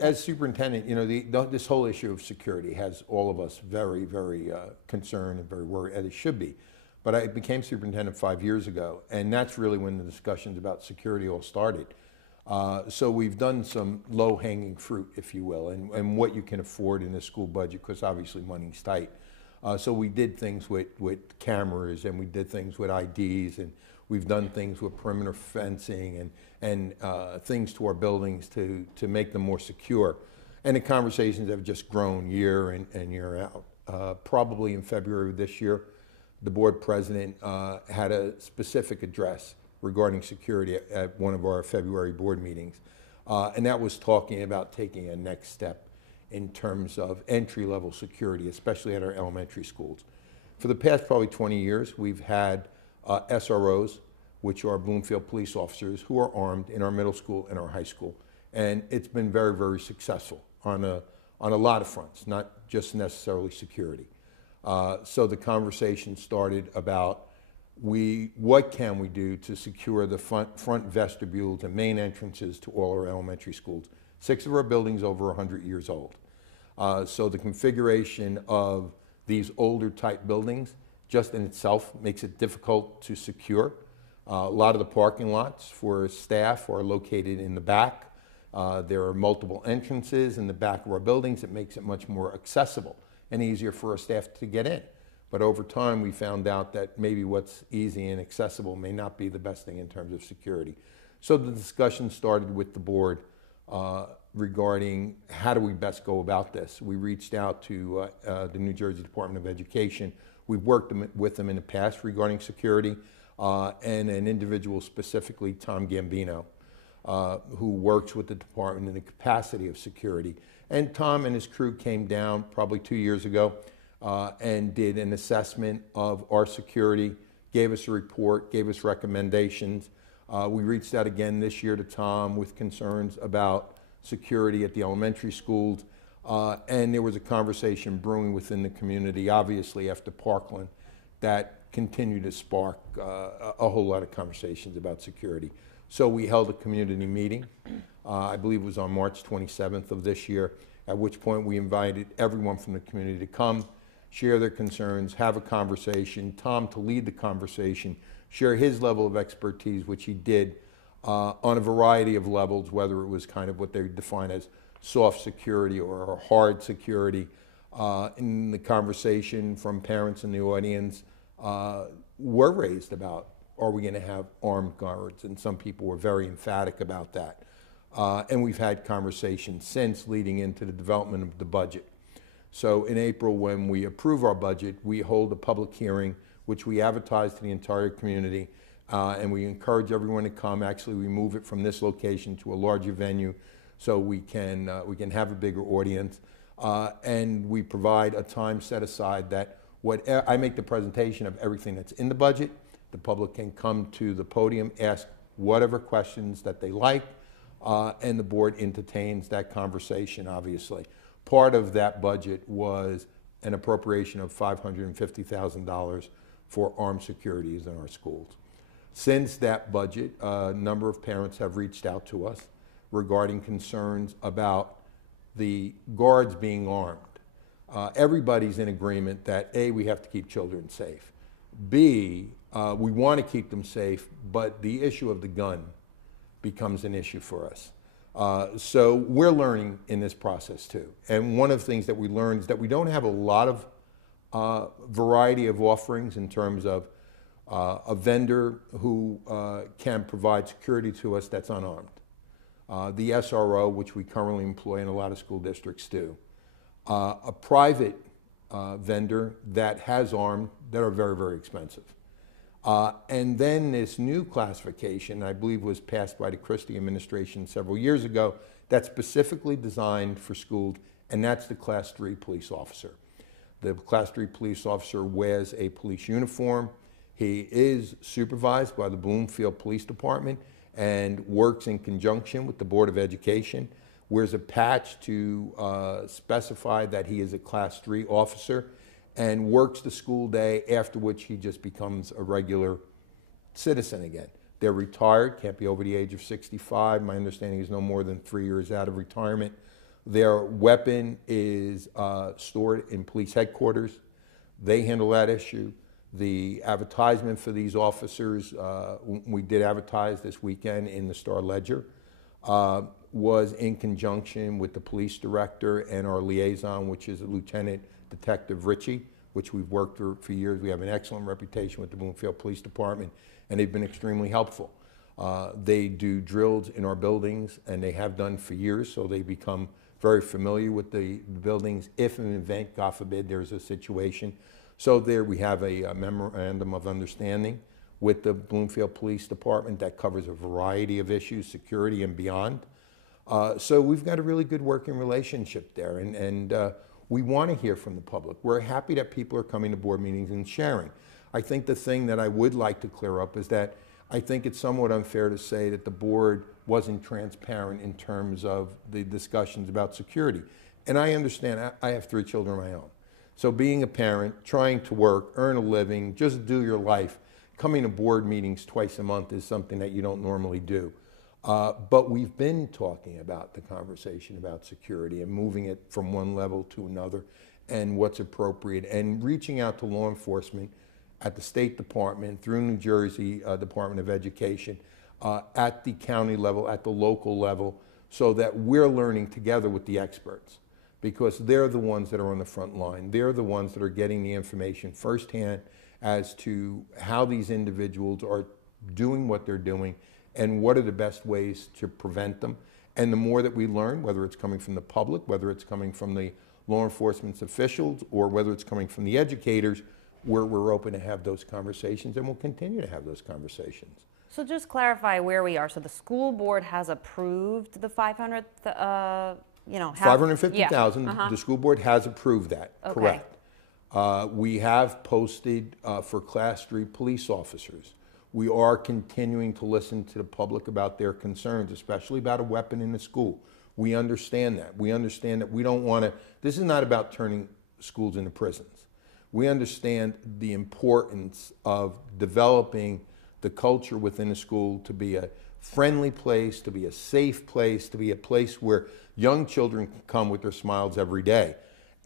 as superintendent, this whole issue of security has all of us very, very concerned and very worried, as it should be. But I became superintendent 5 years ago, and that's really when the discussions about security all started. So we've done some low-hanging fruit, if you will, and what you can afford in the school budget, because obviously money's tight. So we did things with cameras, and we did things with IDs, and we've done things with perimeter fencing and things to our buildings to make them more secure. And the conversations have just grown year in and year out. Probably in February of this year, the board president had a specific address regarding security at one of our February board meetings. And that was talking about taking a next step in terms of entry-level security, especially at our elementary schools. For the past probably 20 years, we've had SROs, which are Bloomfield police officers who are armed in our middle school and our high school. And it's been very, very successful on a lot of fronts, not just necessarily security. So the conversation started about what can we do to secure the front vestibules and main entrances to all our elementary schools. 6 of our buildings over 100 years old. So the configuration of these older type buildings just in itself makes it difficult to secure. A lot of the parking lots for staff are located in the back. There are multiple entrances in the back of our buildings. It makes it much more accessible and easier for our staff to get in. But over time, we found out that maybe what's easy and accessible may not be the best thing in terms of security. So the discussion started with the board regarding how do we best go about this. We reached out to the New Jersey Department of Education. We've worked with them in the past regarding security, and an individual specifically, Tom Gambino, who works with the department in the capacity of security. And Tom and his crew came down probably 2 years ago and did an assessment of our security, gave us a report, gave us recommendations. We reached out again this year to Tom with concerns about security at the elementary schools, and there was a conversation brewing within the community, obviously after Parkland, that continued to spark a whole lot of conversations about security. So we held a community meeting, I believe it was on March 27th of this year, at which point we invited everyone from the community to come, share their concerns, have a conversation, Tom to lead the conversation, share his level of expertise, which he did on a variety of levels, whether it was kind of what they define as soft security or hard security. In the conversation from parents in the audience were raised about, are we going to have armed guards? And some people were very emphatic about that. And we've had conversations since leading into the development of the budget. So in April, when we approve our budget, we hold a public hearing, which we advertise to the entire community, and we encourage everyone to come. Actually, we move it from this location to a larger venue so we can have a bigger audience. And we provide a time set aside that I make the presentation of everything that's in the budget. The public can come to the podium, ask whatever questions that they like, and the board entertains that conversation, obviously. Part of that budget was an appropriation of $550,000 for armed securities in our schools. Since that budget, a number of parents have reached out to us regarding concerns about the guards being armed. Everybody's in agreement that A, we have to keep children safe. B, we want to keep them safe, but the issue of the gun becomes an issue for us. So we're learning in this process too. And one of the things that we learned is that we don't have a lot of variety of offerings in terms of a vendor who can provide security to us that's unarmed. The SRO, which we currently employ in a lot of school districts do. A private vendor that has armed that are very, very expensive. And then this new classification, I believe was passed by the Christie administration several years ago, that's specifically designed for schools, and that's the Class 3 police officer. The Class 3 police officer wears a police uniform. He is supervised by the Bloomfield Police Department and works in conjunction with the Board of Education, wears a patch to specify that he is a Class 3 officer, and works the school day, after which he just becomes a regular citizen again. They're retired, can't be over the age of 65. My understanding is no more than 3 years out of retirement. Their weapon is stored in police headquarters. They handle that issue. The advertisement for these officers, we did advertise this weekend in the Star Ledger, was in conjunction with the police director and our liaison, which is Lieutenant Detective Ritchie, which we've worked for years. We have an excellent reputation with the Bloomfield Police Department, and they've been extremely helpful. They do drills in our buildings, and they have done for years, so they become very familiar with the buildings if in an event, God forbid, there's a situation. So there we have a memorandum of understanding with the Bloomfield Police Department that covers a variety of issues, security and beyond. So we've got a really good working relationship there, and we want to hear from the public. We're happy that people are coming to board meetings and sharing. I think the thing that I would like to clear up is that I think it's somewhat unfair to say that the board wasn't transparent in terms of the discussions about security. And I understand, I have 3 children of my own. So being a parent, trying to work, earn a living, just do your life, coming to board meetings twice a month is something that you don't normally do. But we've been talking about the conversation about security and moving it from one level to another and what's appropriate, and reaching out to law enforcement at the State Department, through New Jersey Department of Education, at the county level, at the local level, so that we're learning together with the experts, because they're the ones that are on the front line. They're the ones that are getting the information firsthand as to how these individuals are doing what they're doing and what are the best ways to prevent them. And the more that we learn, whether it's coming from the public, whether it's coming from the law enforcement officials, or whether it's coming from the educators, we're open to have those conversations, and we'll continue to have those conversations. So just clarify where we are. So the school board has approved the 500, 550,000. Yeah. The school board has approved that. Okay. Correct. We have posted for Class 3 police officers. We are continuing to listen to the public about their concerns, especially about a weapon in the school. We understand that. We understand that we don't want to. This is not about turning schools into prisons. We understand the importance of developing the culture within a school to be a friendly place, to be a safe place, to be a place where young children can come with their smiles every day.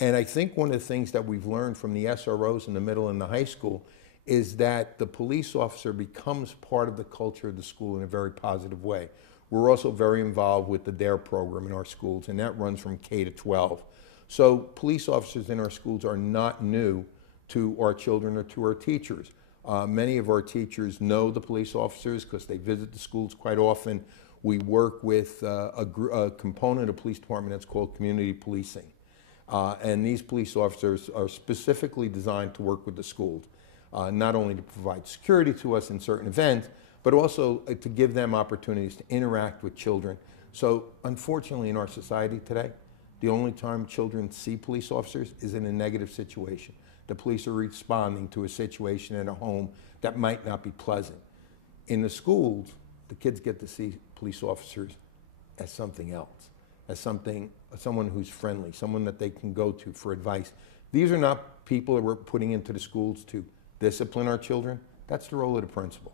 And I think one of the things that we've learned from the SROs in the middle and the high school is that the police officer becomes part of the culture of the school in a very positive way. We're also very involved with the DARE program in our schools, and that runs from K to 12. So police officers in our schools are not new to our children or to our teachers. Many of our teachers know the police officers because they visit the schools quite often. We work with a component of the police department that's called community policing. And these police officers are specifically designed to work with the schools, not only to provide security to us in certain events, but also to give them opportunities to interact with children. So unfortunately in our society today, the only time children see police officers is in a negative situation. The police are responding to a situation at a home that might not be pleasant. In the schools, the kids get to see police officers as something else, as someone who's friendly, someone that they can go to for advice. These are not people that we're putting into the schools to discipline our children. That's the role of the principal.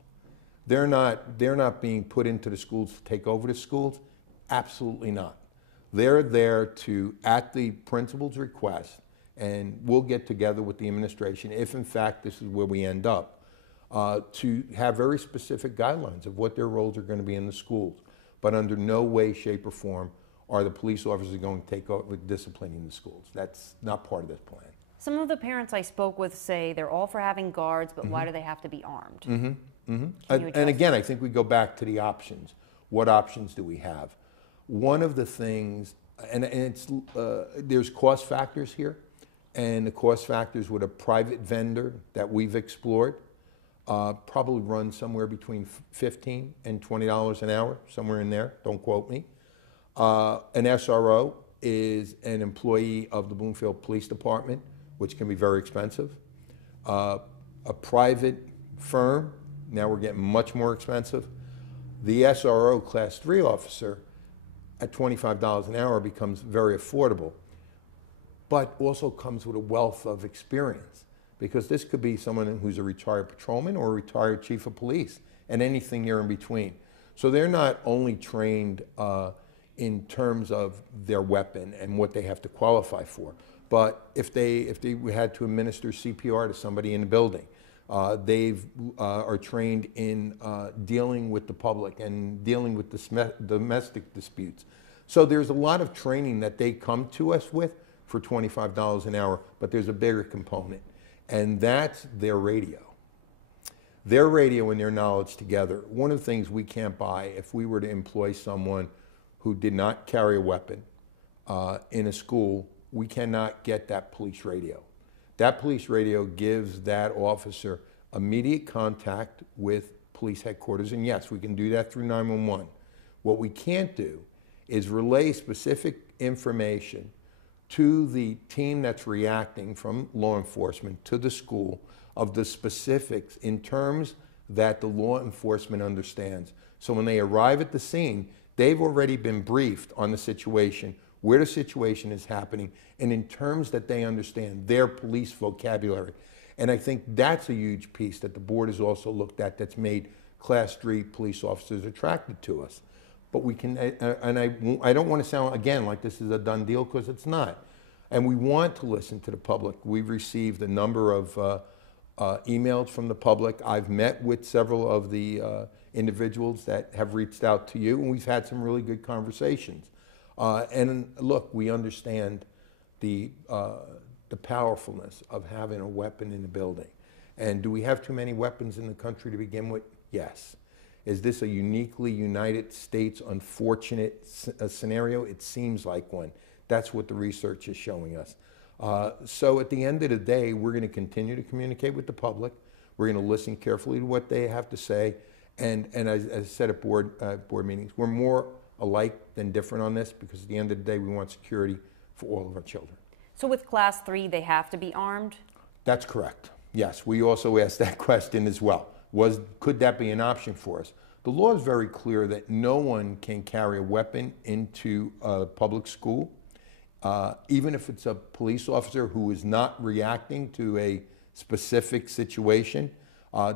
They're not being put into the schools to take over the schools. Absolutely not. They're there to, at the principal's request, and we'll get together with the administration, if in fact this is where we end up, to have very specific guidelines of what their roles are going to be in the schools. But under no way, shape, or form are the police officers going to take over with disciplining the schools. That's not part of this plan. Some of the parents I spoke with say they're all for having guards, but why do they have to be armed? And again, I think we go back to the options. What options do we have? One of the things, and it's there's cost factors here, and the cost factors with a private vendor that we've explored probably run somewhere between $15 and $20 an hour, somewhere in there, don't quote me. An SRO is an employee of the Bloomfield Police Department, which can be very expensive. A private firm, now we're getting much more expensive. The SRO Class 3 officer at $25 an hour becomes very affordable, but also comes with a wealth of experience, because this could be someone who's a retired patrolman or a retired chief of police and anything near in between. So they're not only trained in terms of their weapon and what they have to qualify for. But if they had to administer CPR to somebody in the building, they are trained in dealing with the public and dealing with the domestic disputes. So there's a lot of training that they come to us with for $25 an hour, but there's a bigger component, and that's their radio. Their radio and their knowledge together. One of the things we can't buy if we were to employ someone who did not carry a weapon in a school, we cannot get that police radio. That police radio gives that officer immediate contact with police headquarters, and yes, we can do that through 911. What we can't do is relay specific information to the team that's reacting from law enforcement to the school of the specifics in terms that the law enforcement understands. So when they arrive at the scene, they've already been briefed on the situation, where the situation is happening, and in terms that they understand, their police vocabulary. And I think that's a huge piece that the board has also looked at that's made Class 3 police officers attracted to us. But we can, and I don't want to sound, again, like this is a done deal, because it's not. And we want to listen to the public. We've received a number of emails from the public. I've met with several of the individuals that have reached out to you, and we've had some really good conversations. And look, we understand the powerfulness of having a weapon in the building. And do we have too many weapons in the country to begin with? Yes. Is this a uniquely United States unfortunate scenario? It seems like one. That's what the research is showing us. So at the end of the day, we're going to continue to communicate with the public. We're going to listen carefully to what they have to say. And as I said at board meetings, we're more alike than different on this, because at the end of the day, we want security for all of our children. So with Class 3, they have to be armed? That's correct. Yes, we also asked that question as well. Could that be an option for us? The law is very clear that no one can carry a weapon into a public school, even if it's a police officer who is not reacting to a specific situation.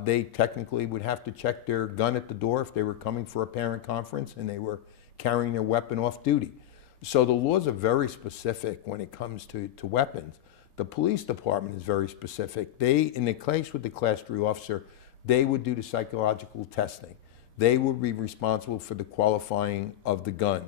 They technically would have to check their gun at the door if they were coming for a parent conference and they were carrying their weapon off duty. So the laws are very specific when it comes to weapons. The police department is very specific. They, in the case with the Class 3 officer, they would do the psychological testing. They would be responsible for the qualifying of the gun.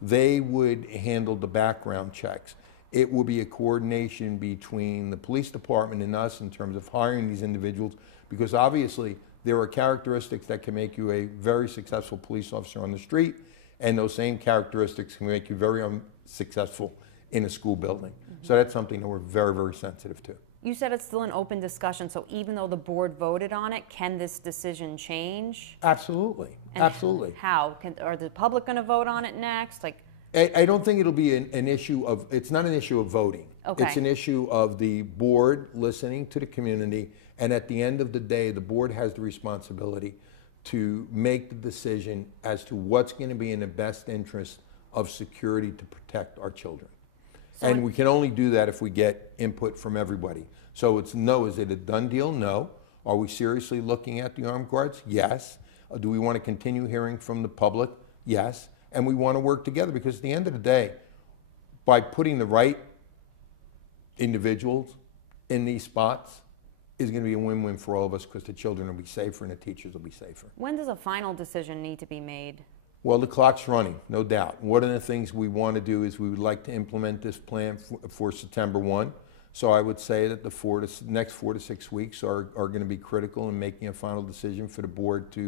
They would handle the background checks. It will be a coordination between the police department and us in terms of hiring these individuals, because obviously there are characteristics that can make you a very successful police officer on the street, and those same characteristics can make you very unsuccessful in a school building. So that's something that we're very, very sensitive to. You said it's still an open discussion, so even though the board voted on it, can this decision change? Absolutely, And absolutely. How? Are the public going to vote on it next? I don't think it'll be an issue of, it's not an issue of voting. Okay. It's an issue of the board listening to the community, and at the end of the day, the board has the responsibility to make the decision as to what's going to be in the best interest of security to protect our children. So and we can only do that if we get input from everybody. So it's no. Is it a done deal? No. Are we seriously looking at the armed guards? Yes. Do we want to continue hearing from the public? Yes. And we want to work together, because at the end of the day, by putting the right individuals in these spots is going to be a win-win for all of us, because the children will be safer and the teachers will be safer. When does a final decision need to be made? Well, the clock's running, no doubt. One of the things we want to do is we would like to implement this plan for September 1. So I would say that the next 4 to 6 weeks are going to be critical in making a final decision for the board to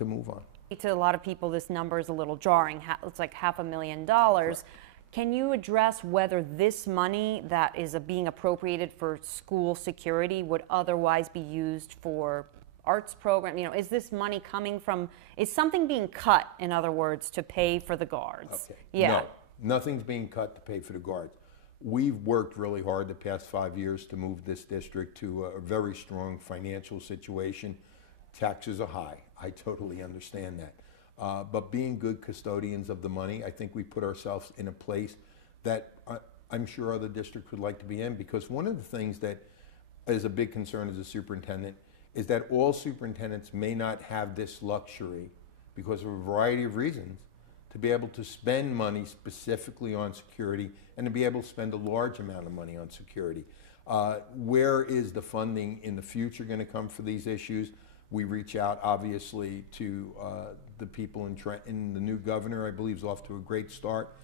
move on. To a lot of people, this number is a little jarring. It's like $500,000. Correct. Can you address whether this money that is being appropriated for school security would otherwise be used for arts program? You know, is this money coming from, is something being cut, in other words, to pay for the guards? Okay. Yeah. No, nothing's being cut to pay for the guards. We've worked really hard the past 5 years to move this district to a very strong financial situation. Taxes are high. I totally understand that. But being good custodians of the money, I think we put ourselves in a place that I'm sure other districts would like to be in, because one of the things that is a big concern as a superintendent is that all superintendents may not have this luxury, because of a variety of reasons, to be able to spend money specifically on security and to be able to spend a large amount of money on security. Where is the funding in the future going to come for these issues? We reach out, obviously, to the people in the new governor. I believe is off to a great start.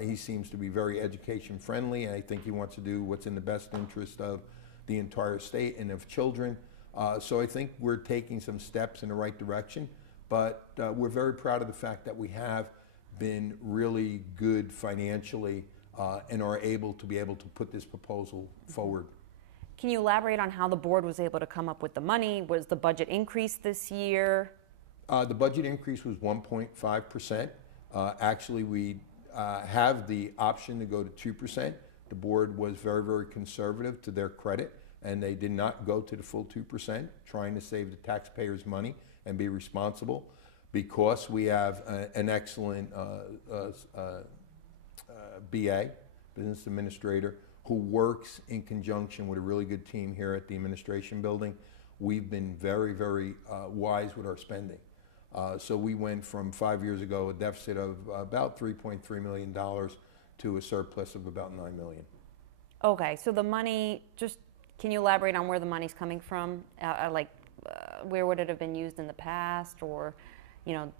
He seems to be very education friendly, and I think he wants to do what's in the best interest of the entire state and of children. So I think we're taking some steps in the right direction, but we're very proud of the fact that we have been really good financially and are able to put this proposal forward. Can you elaborate on how the board was able to come up with the money? Was the budget increased this year? The budget increase was 1.5%. Actually, we have the option to go to 2%. The board was very, very conservative, to their credit, and they did not go to the full 2%, trying to save the taxpayers' money and be responsible. Because we have an excellent BA, business administrator, who works in conjunction with a really good team here at the administration building, we've been very, very wise with our spending. So we went from 5 years ago a deficit of about $3.3 million to a surplus of about $9 million. Okay, so the money, just can you elaborate on where the money's coming from? Where would it have been used in the past, or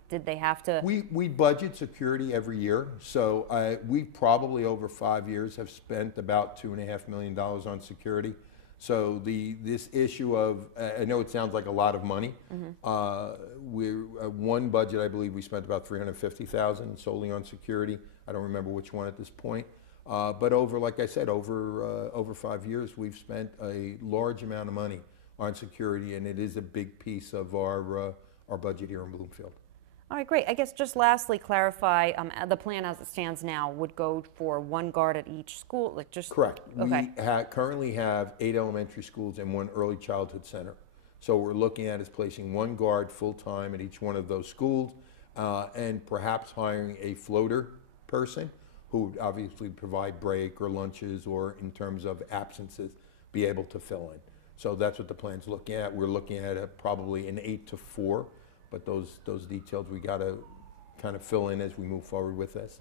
did they have to? We budget security every year, so we probably over 5 years have spent about $2.5 million on security. So this issue of, I know it sounds like a lot of money. One budget, I believe we spent about $350,000 solely on security. I don't remember which one at this point. But like I said, over 5 years, we've spent a large amount of money on security, and it is a big piece of our budget here in Bloomfield. All right, great. I guess just lastly, clarify, the plan as it stands now would go for one guard at each school? Correct. Okay. We currently have 8 elementary schools and 1 early childhood center. So what we're looking at is placing 1 guard full-time at each one of those schools, and perhaps hiring a floater person who would obviously provide break or lunches, or in terms of absences, be able to fill in. So that's what the plan's looking at. We're looking at probably an 8 to 4, but those details we got to kind of fill in as we move forward with this.